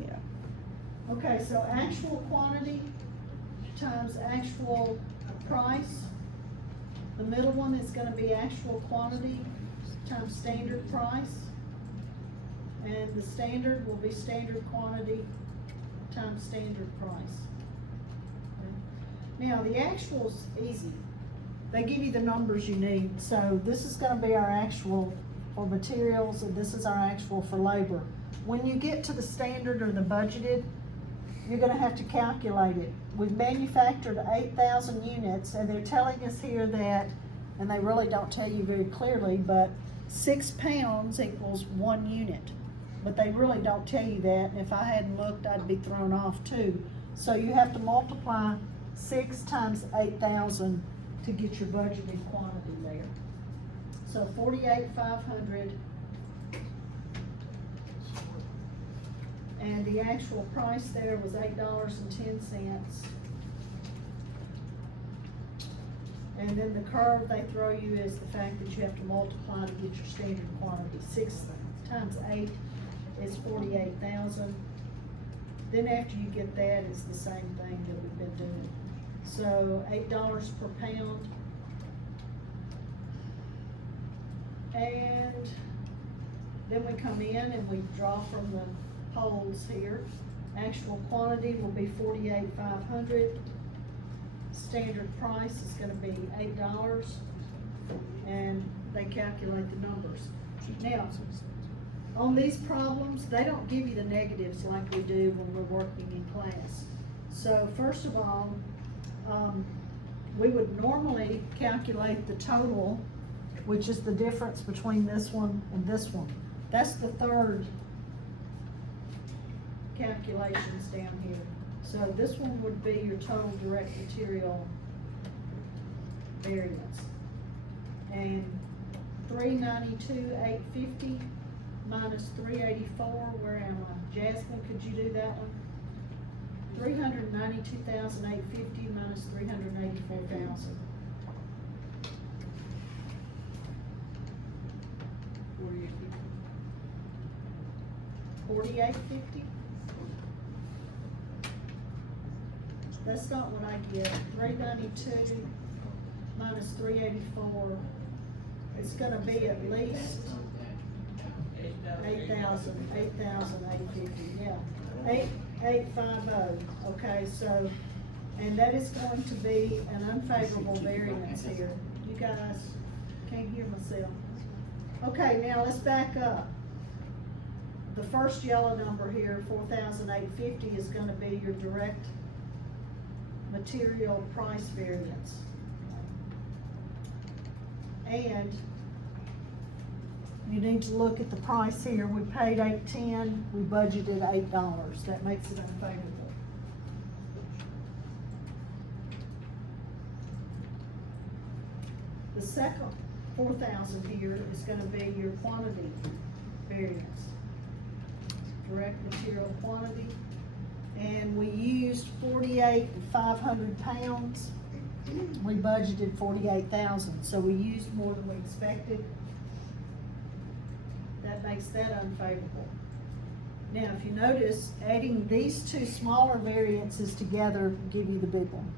Yeah. Okay, so actual quantity times actual price. The middle one is gonna be actual quantity times standard price. And the standard will be standard quantity times standard price. Okay. Now, the actual's easy. They give you the numbers you need. So this is gonna be our actual for materials, and this is our actual for labor. When you get to the standard or the budgeted, you're gonna have to calculate it. We've manufactured 8,000 units, and they're telling us here that, and they really don't tell you very clearly, but 6 pounds equals 1 unit. But they really don't tell you that, and if I hadn't looked, I'd be thrown off too. So you have to multiply 6 times 8,000 to get your budgeted quantity there. So 48,500. And the actual price there was $8.10. And then the curve they throw you is the fact that you have to multiply to get your standard quantity. 6 times 8 is 48,000. Then after you get that, it's the same thing that we've been doing. So $8 per pound. And then we come in and we draw from the poles here. Actual quantity will be 48,500. Standard price is gonna be $8. And they calculate the numbers. Now, on these problems, they don't give you the negatives like we do when we're working in class. So first of all, we would normally calculate the total, which is the difference between this one and this one. That's the third calculations down here. So this one would be your total direct material variance. And 392,850 minus 384, where am I? Jasmine, could you do that one? 392,850 minus 384,000. 4850. That's not what I get. 392 minus 384. It's gonna be at least 8,850, yeah. 8,850, okay, so, and that is going to be an unfavorable variance here. You guys can't hear myself. Okay, now let's back up. The first yellow number here, 4,850, is gonna be your direct material price variance. And you need to look at the price here. We paid $8.10, we budgeted $8. That makes it unfavorable. The second 4,000 here is gonna be your quantity variance. Direct material quantity. And we used 48,500 pounds. We budgeted 48,000, so we used more than we expected. That makes that unfavorable. Now, if you notice, adding these two smaller variances together give you the big one.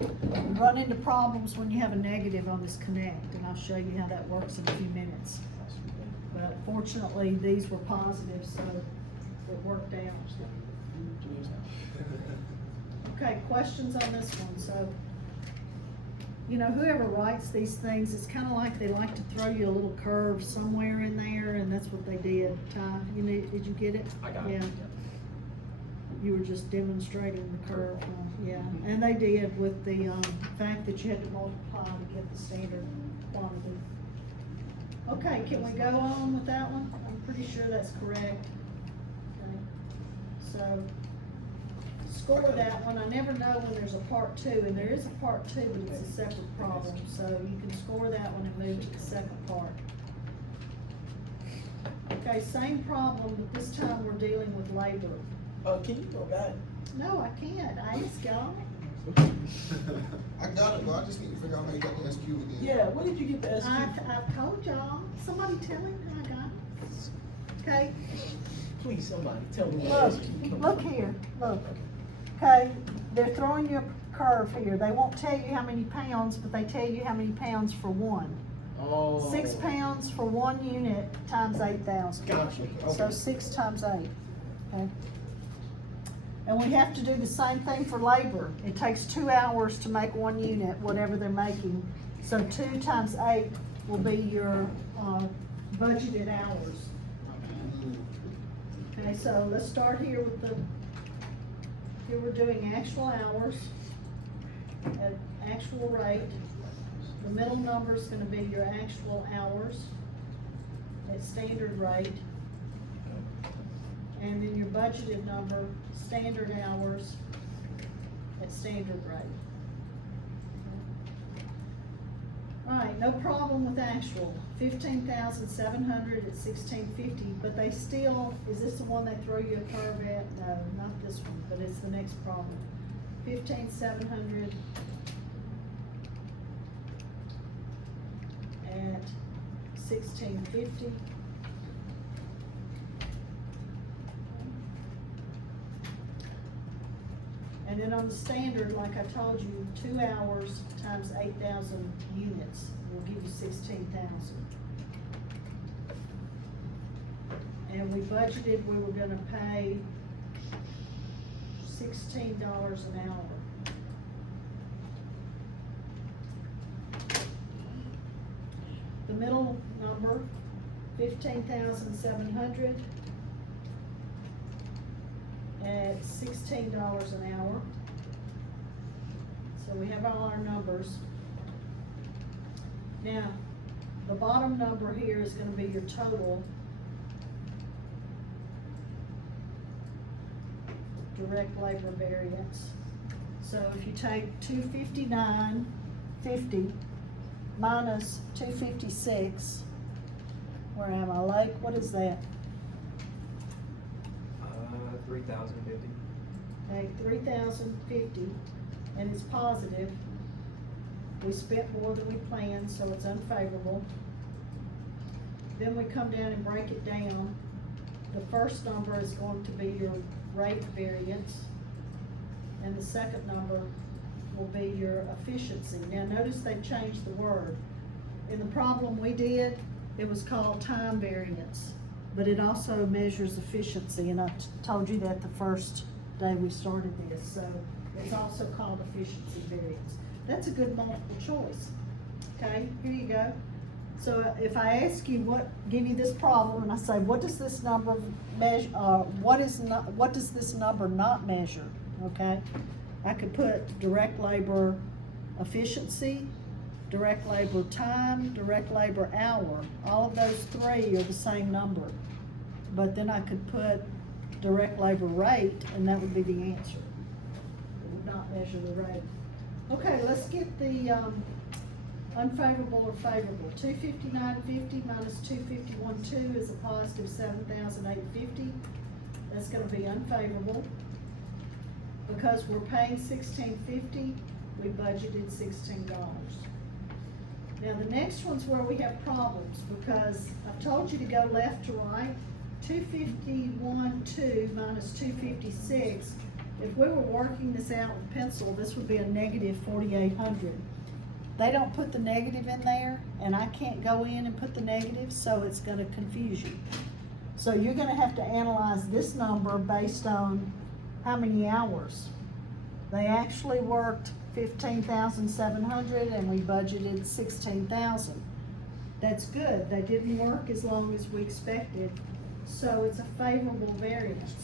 You run into problems when you have a negative on this connect, and I'll show you how that works in a few minutes. But fortunately, these were positive, so it worked out. Okay, questions on this one? So, you know, whoever writes these things, it's kind of like they like to throw you a little curve somewhere in there, and that's what they did. Ty, did you get it? I got Yeah. it. You were just demonstrating the curve, yeah. And they did with the fact that you had to multiply to get the standard quantity. Okay, can we go on with that one? I'm pretty sure that's correct. Okay. So, score that one. I never know when there's a part two, and there is a part two, but it's a separate problem. So you can score that one and move to the second part. Okay, same problem, but this time we're dealing with labor. Can you go back? No, I can't. I asked y'all. I got it, but I just need to figure out how you got the SQ again. Yeah, what did you get the SQ? I've told y'all. Somebody tell him how I got it. Okay. Please, somebody, tell me where Look, this keep coming look from. here, look. Okay, they're throwing you a curve here. They won't tell you how many pounds, but they tell you how many pounds for one. Oh. 6 pounds for 1 unit times 8,000. Gotcha, So okay. 6 times 8, okay? And we have to do the same thing for labor. It takes 2 hours to make 1 unit, whatever they're making. So 2 times 8 will be your, budgeted hours. Okay, so let's start here with the, here we're doing actual hours at actual rate. The middle number is gonna be your actual hours at standard rate. And then your budgeted number, standard hours at standard rate. Alright, no problem with actual, 15,700 at 1650, but they still, is this the one they throw you a curve at? No, not this one, but it's the next problem. 15,700 at 1650. And then on the standard, like I told you, 2 hours times 8,000 units will give you 16,000. And we budgeted, we were gonna pay $16 an hour. The middle number, 15,700 at $16 an hour. So we have all our numbers. Now, the bottom number here is gonna be your total direct labor variance. So if you take 259.50 minus 256, where am I, Lake, what is that? 3,050. Take 3,050, and it's positive. We spent more than we planned, so it's unfavorable. Then we come down and break it down. The first number is going to be your rate variance, and the second number will be your efficiency. Now notice they've changed the word. In the problem we did, it was called time variance, but it also measures efficiency, and I told you that the first day we started this, so it's also called efficiency variance. That's a good multiple choice. Okay, here you go. So if I ask you give you this problem, and I say, what does this number measure, what does this number not measure, okay? I could put direct labor efficiency, direct labor time, direct labor hour. All of those three are the same number. But then I could put direct labor rate, and that would be the answer. It would not measure the rate. Okay, let's get the unfavorable or favorable. 259.50 minus 251.2 is a positive 7,850. That's gonna be unfavorable. Because we're paying $16.50, we budgeted $16. Now the next one's where we have problems, because I've told you to go left to right. 251.2 minus 256, if we were working this out with pencil, this would be a negative 4,800. They don't put the negative in there, and I can't go in and put the negative, so it's gonna confuse you. So you're gonna have to analyze this number based on how many hours. They actually worked 15,700 and we budgeted 16,000. That's good. They didn't work as long as we expected, so it's a favorable variance.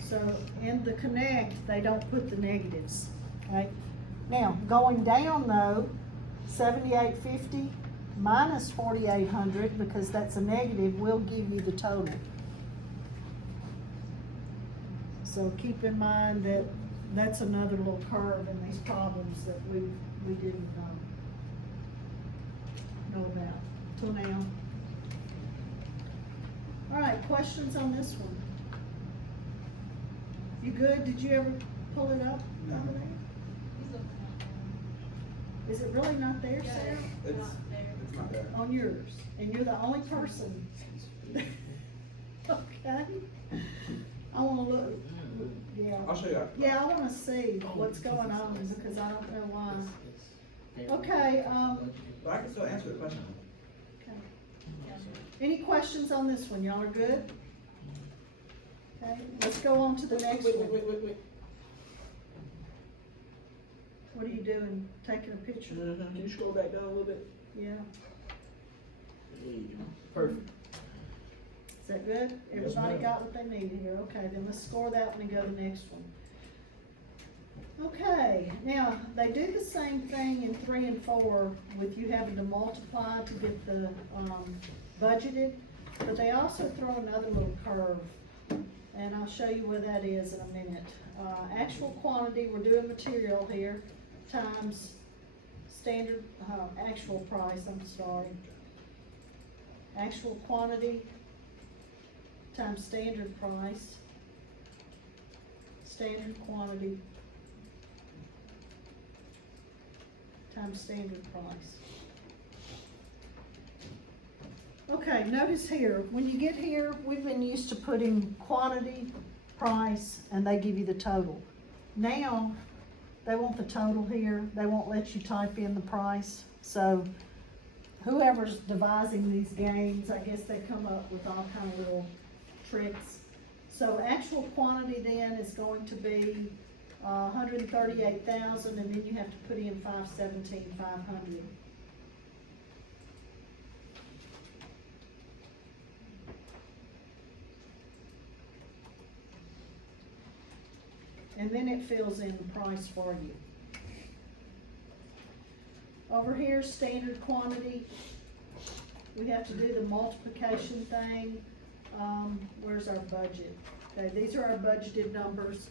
So in the connect, they don't put the negatives, okay? Now, going down though, 7850 minus 4,800, because that's a negative, will give you the total. So keep in mind that that's another little curve in these problems that we didn't know about till now. All right, questions on this one? You good? Did you ever pull it up over there? Is it really not there, Sarah? It's not there. On yours, and you're the only person. Okay? I wanna look, yeah. I'll show you after. Yeah, I wanna see what's going on, because I don't know why. Okay, But I can still answer the question. okay. Any questions on this one? Y'all are good? Okay, let's go on to the next one. Wait. What are you doing? Taking a picture? Can you scroll back down a little bit? Yeah. There you go. Perfect. Is that good? Yes, Everybody ma'am. got what they needed here? Okay, then let's score that one and go to the next one. Okay, now, they do the same thing in 3 and 4 with you having to multiply to get the, budgeted, but they also throw another little curve, and I'll show you where that is in a minute. Actual quantity, we're doing material here, times standard, actual price, I'm sorry. Actual quantity times standard price, standard quantity times standard price. Okay, notice here, when you get here, we've been used to putting quantity, price, and they give you the total. Now, they want the total here, they won't let you type in the price, so whoever's devising these games, I guess they come up with all kind of little tricks. So actual quantity then is going to be 138,000, and then you have to put in 517,500. And then it fills in the price for you. Over here, standard quantity, we have to do the multiplication thing. Where's our budget? Okay, these are our budgeted numbers.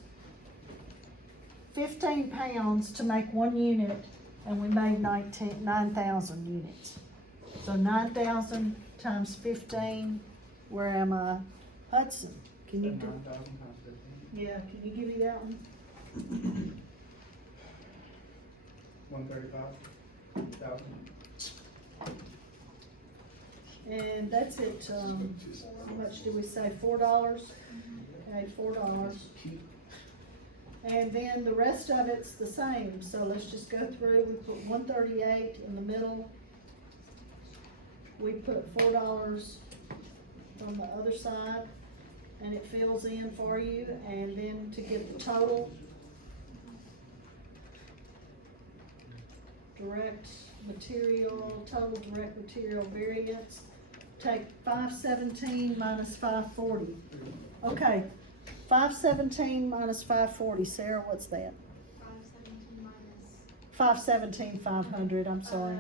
15 pounds to make 1 unit, and we made 9,000 units. So 9,000 times 15, where am I? Hudson, can you do? 9,000 times 15. Yeah, can you give me that one? 135,000. And that's it, how much did we say, $4? Okay, $4. And then the rest of it's the same, so let's just go through, we put 138 in the middle. We put $4 on the other side, and it fills in for you, and then to get the total, direct material, total direct material variance, take 517 minus 540. Okay, 517 minus 540, Sarah, what's that? 517 minus. 517, 500, I'm sorry.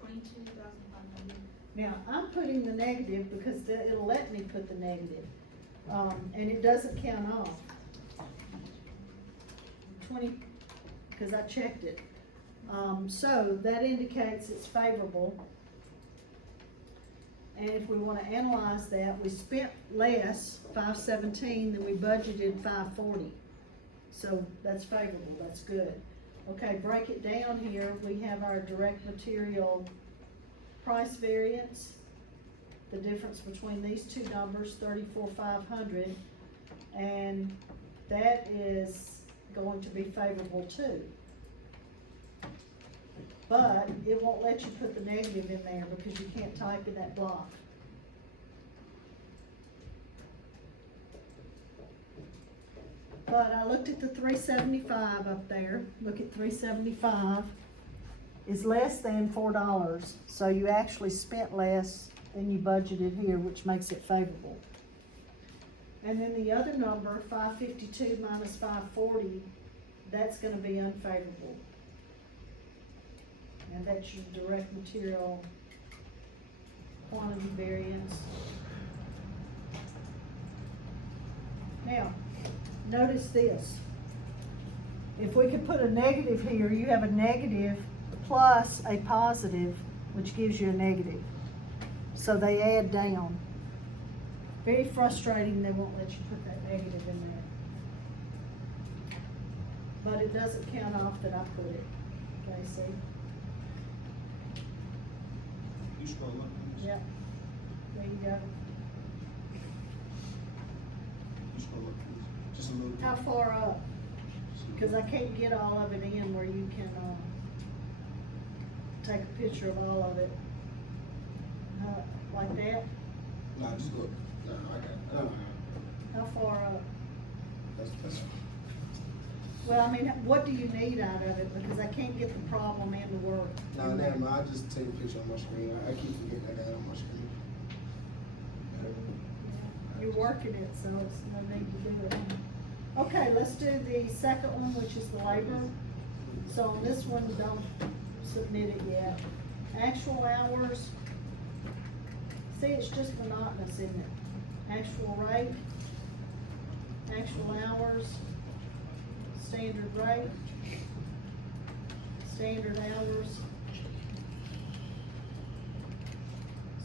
22,500. Now, I'm putting the negative because it'll let me put the negative, and it doesn't count off. 20, because I checked it. So that indicates it's favorable. And if we wanna analyze that, we spent less, 517, than we budgeted 540. So that's favorable, that's good. Okay, break it down here, we have our direct material price variance, the difference between these two numbers, 34,500, and that is going to be favorable too. But it won't let you put the negative in there because you can't type in that block. But I looked at the 375 up there, look at 375, is less than $4, so you actually spent less than you budgeted here, which makes it favorable. And then the other number, 552 minus 540, that's gonna be unfavorable. And that's your direct material quantity variance. Now, notice this. If we could put a negative here, you have a negative plus a positive, which gives you a negative. So they add down. Very frustrating, they won't let you put that negative in there. But it doesn't count off that I put it. Okay, see? You scroll up. Yep, there you go. Absolutely. How far up? Cause I can't get all of it in where you can, take a picture of all of it. Like that? No, just look. No, I got it. No, How far up? that's. Well, I mean, what do you need out of it? Because I can't get the problem and the work. No, never mind. I just take a picture on my screen. I keep forgetting I got it on my screen. You're working it, so it's no need to do it. Okay, let's do the second one, which is the labor. So on this one, don't submit it yet. Actual hours. See, it's just monotonous, isn't it? Actual rate, actual hours, standard rate, standard hours,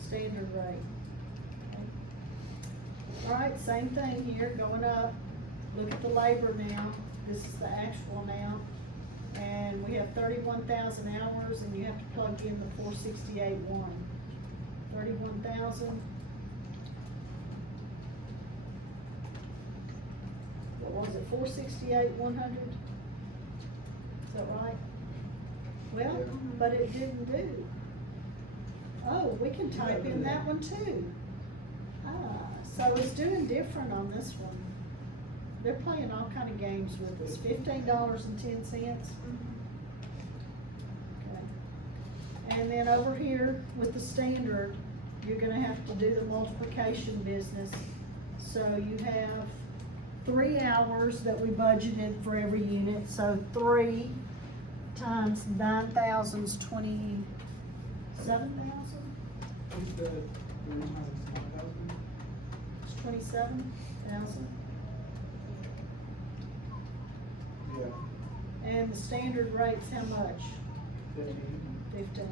standard rate. All right, same thing here, going up. Look at the labor now. This is the actual amount. And we have 31,000 hours, and you have to plug in the 468.1. 31,000. What was it, 468,100? Is that right? Well, Yeah. but it didn't do. Oh, we can type in that one too. Ah, so it's doing different on this one. They're playing all kind of games with us. $15.10. Okay. And then over here with the standard, you're gonna have to do the multiplication business. So you have 3 hours that we budgeted for every unit, so 3 times 9,000 is 27,000? What's the 3 times 1,000? It's 27,000. Yeah. And the standard rate's how much? 15. 15.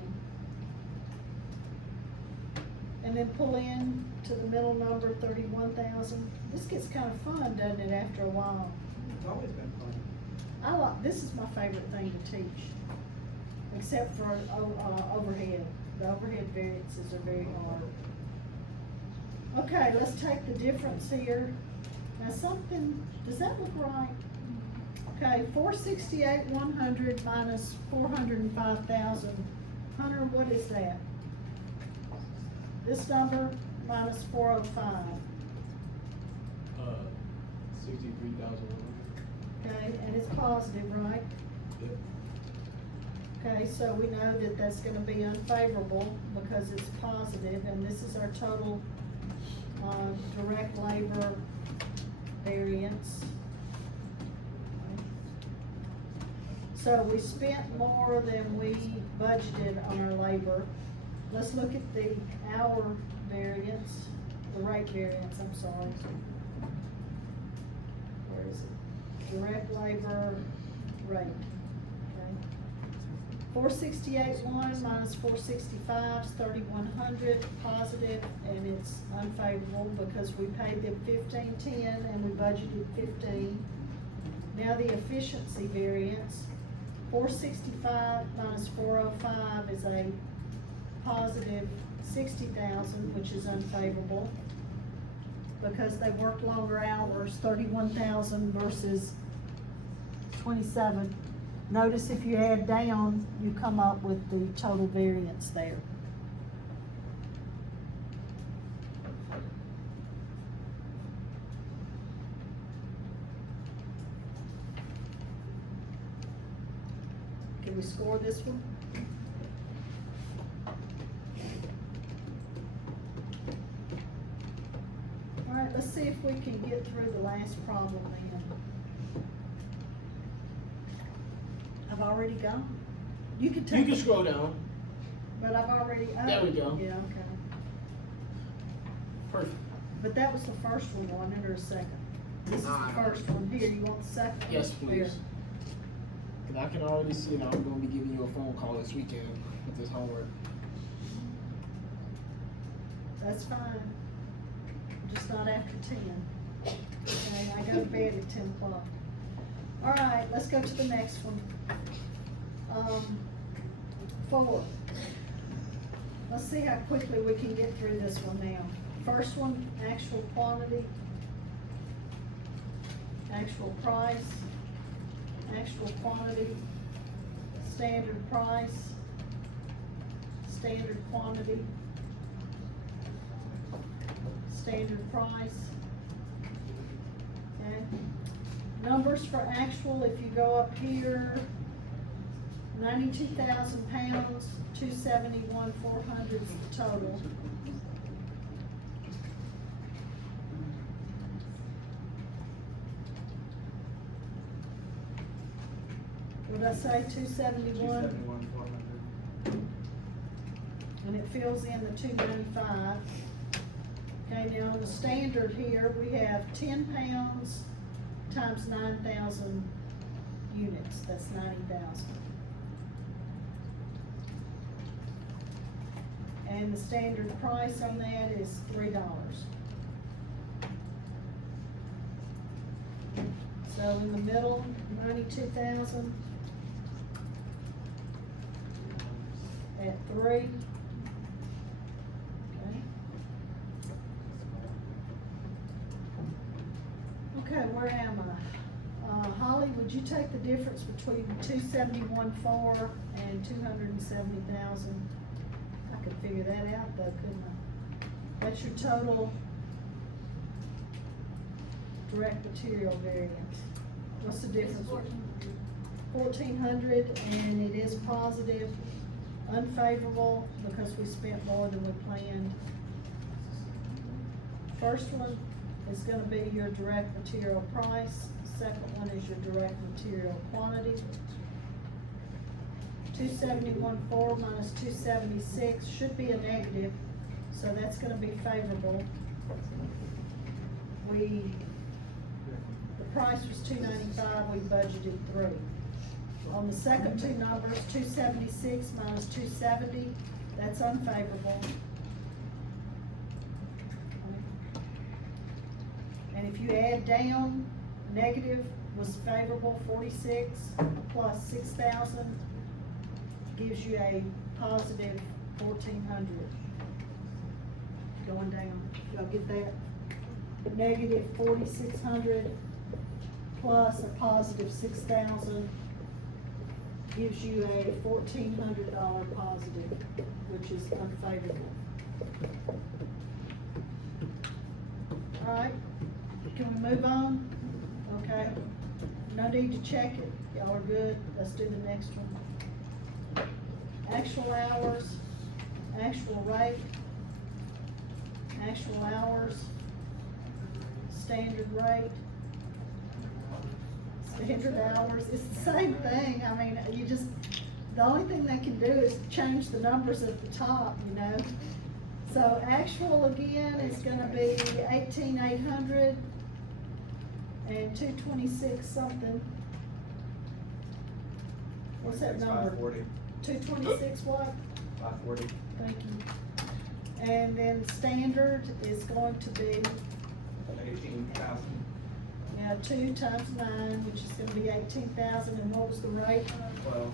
And then pull in to the middle number, 31,000. This gets kind of fun, doesn't it, after a while? It's always been fun. This is my favorite thing to teach, except for overhead. The overhead variances are very hard. Okay, let's take the difference here. Now does that look right? Okay, 468,100 minus 405,000. Hunter, what is that? This number minus 405. 63,100. Okay, and it's positive, right? Yep. Okay, so we know that that's gonna be unfavorable because it's positive, and this is our total, direct labor variance. So we spent more than we budgeted on our labor. Let's look at the hour variance, the rate variance, I'm sorry. Where is it? Direct labor rate, okay? 468.1 minus 465 is 3,100, positive, and it's unfavorable because we paid them 1510 and we budgeted 15. Now the efficiency variance, 465 minus 405 is a positive 60,000, which is unfavorable because they worked longer hours, 31,000 versus 27. Notice if you add down, you come up with the total variance there. Can we score this one? All right, let's see if we can get through the last problem then. I've already gone. You can take. You can scroll down. But I've already. Oh, There we go. Yeah, okay. Perfect. But that was the first one, wasn't it, or a second? This is Nah, the first one. Here, you want the second? Yes, please. Here. Cause I can already see that I'm gonna be giving you a phone call this weekend with this homework. That's fine. Just not after 10. Okay, I go to bed at 10 o'clock. All right, let's go to the next one. 4. Let's see how quickly we can get through this one now. First one, actual quantity. actual price, actual quantity, standard price, standard quantity, standard price. Okay, numbers for actual, if you go up here, 92,000 pounds, 271,400 is the total. What did I say, 271? 271,400. And it fills in the 295. Okay, now on the standard here, we have 10 pounds times 9,000 units, that's 90,000. And the standard price on that is $3. So in the middle, 92,000 at 3. Okay. Okay, where am I? Holly, would you take the difference between 271,400 and 270,000? I could figure that out though, couldn't I? That's your total direct material variance. What's the difference? 1,400, and it is positive, unfavorable, because we spent more than we planned. First one is gonna be your direct material price, second one is your direct material quantity. 271,400 minus 276 should be a negative, so that's gonna be favorable. The price was $295, we budgeted $3. On the second two numbers, 276 minus 270, that's unfavorable. And if you add down, negative was favorable, 46 plus 6,000 gives you a positive 1,400. Going down, y'all get that? Negative 4,600 plus a positive 6,000 gives you a $1,400 positive, which is unfavorable. All right, can we move on? Okay, no need to check it, y'all are good, let's do the next one. Actual hours, actual rate, actual hours, standard rate, standard hours, it's the same thing. I mean, the only thing they can do is change the numbers at the top, you know? So actual again is gonna be 18,800 and 226 something. What's that number? 540. 226 what? 540. Thank you. And then standard is going to be, 18,000. yeah, 2 times 9, which is gonna be 18,000, and what was the rate? 12.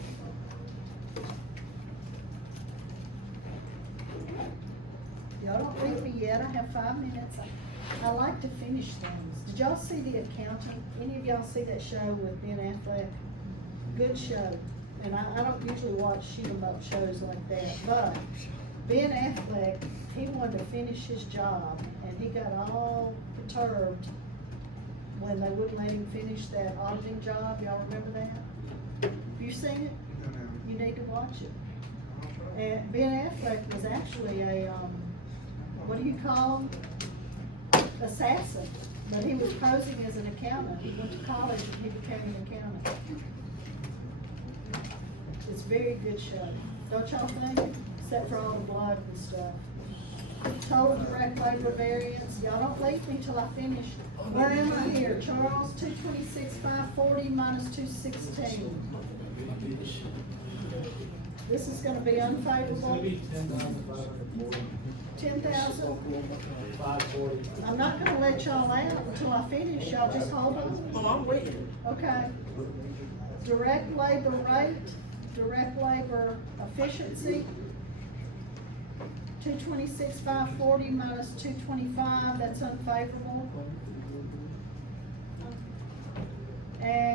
Y'all don't leave me yet, I have 5 minutes. I like to finish things. Did y'all see The Accountant? Any of y'all see that show with Ben Affleck? Good show. And I don't usually watch shoot 'em up shows like that, but Ben Affleck, he wanted to finish his job, and he got all perturbed when they wouldn't let him finish that auditing job. Y'all remember that? Have you seen it? You need to watch it. And Ben Affleck was actually a, what do you call him? Assassin, but he was posing as an accountant. He went to college and he became an accountant. It's a very good show, don't y'all think? Except for all the blood and stuff. Total direct labor variance, y'all don't leave me till I finish. Where am I here? Charles, 226, 540 minus 216. This is gonna be unfavorable. 10,000. 540. I'm not gonna let y'all out until I finish, y'all just hold on. Oh, I'm waiting. Okay. Direct labor rate, direct labor efficiency, 226, 540 minus 225, that's unfavorable.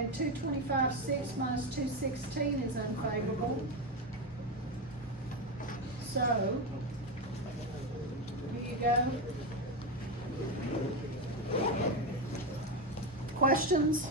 had 225,600 minus 216 is unfavorable. So, here you go. Questions?